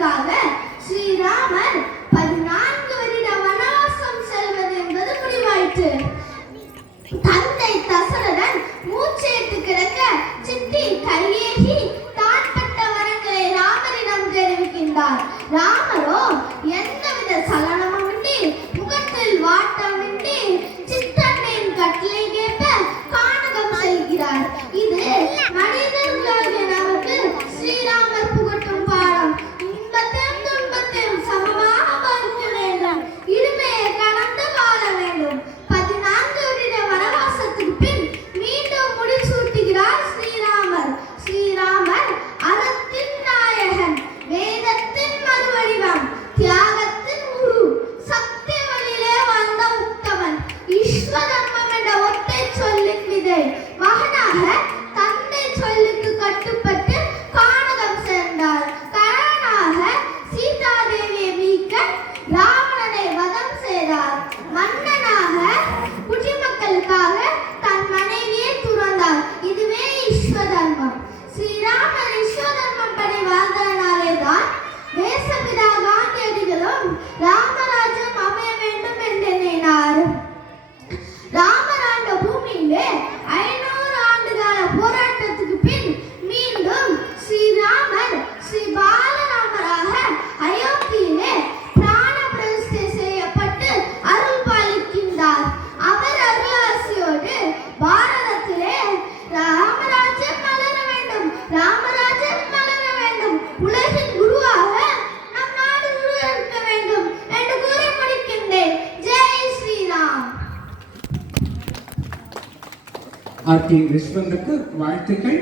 காப்பதற்காக ஸ்ரீராமர் 14 வருட வனவாசம் செல்வது என்பது முடிவாயிற்று. தந்தை தசரதன் மூச்சேட்டு கிடக்க சித்தி கையேகி தான் பட்ட வரங்களை ராமரிடம் தெரிவிக்கின்றார். ராமரோ எந்தவித சலனமுமின்றி முகத்தில் வாட்டமின்றி சித்தன்னையின் கட்டளை கேட்க கானகம் செல்கிறார். இது மனிதர்களாகிய நமக்கு ஸ்ரீராமர் புகட்டும் பாடம். இன்பத்தையும் துன்பத்தையும் சமமாக பார்க்க வேண்டும், இருமையை கடந்து வாழ வேண்டும். 14 வருட வனவாசத்துக்கு பின் மீண்டும் முடிசூட்டுகிறார் ஸ்ரீராமர். ஸ்ரீராமர் அறத்தின் நாயகன், வேதத்தின் மறுவடிவம், தியாகத்தின் குரு, சக்தி வழியிலே வாழ்ந்த உத்தமன், ஈஸ்வரம்மம் என்ற ஒற்றை சொல்லின் விதை. மகனாக தந்தை சொல்லுக்கு கட்டுப்பட்டு கானகம் சேர்ந்தார். கணவனாக சீதாதேவியை மீட்க ராவணனை வதம் செய்தார். மன்னனாக குடிமக்களுக்காக தன் மனைவியை துறந்தார். இதுவே ஈஸ்வரம்மம். ஸ்ரீராமர் ஈஸ்வரம்மம் படி வாழ்ந்ததனாலே தான் தேசபிதா காந்தியடிகளும் ராமராஜ்யம் அமைய வேண்டும் என்று எண்ணினார். ராமராண்ட பூமியிலே 500 ஆண்டுகால போராட்டத்துக்கு பின் மீண்டும் ஸ்ரீராமர் ஸ்ரீ பாலராமராக அயோத்தியிலே பிராண பிரதிஷ்டை செய்யப்பட்டு அருள் பாலிக்கின்றார். அவர் அருளாசியோடு பாரதத்திலே ராமராஜ்யம் மலர வேண்டும், ராமராஜ்யம் மலர வேண்டும், உலகின் குருவாக நம் நாடு உருவெடுக்க வேண்டும் என்று கூறி முடிக்கின்றேன். ஜெய் ஸ்ரீராம். ஆர்டி விஸ்வந்துக்கு வாழ்த்துக்கள்.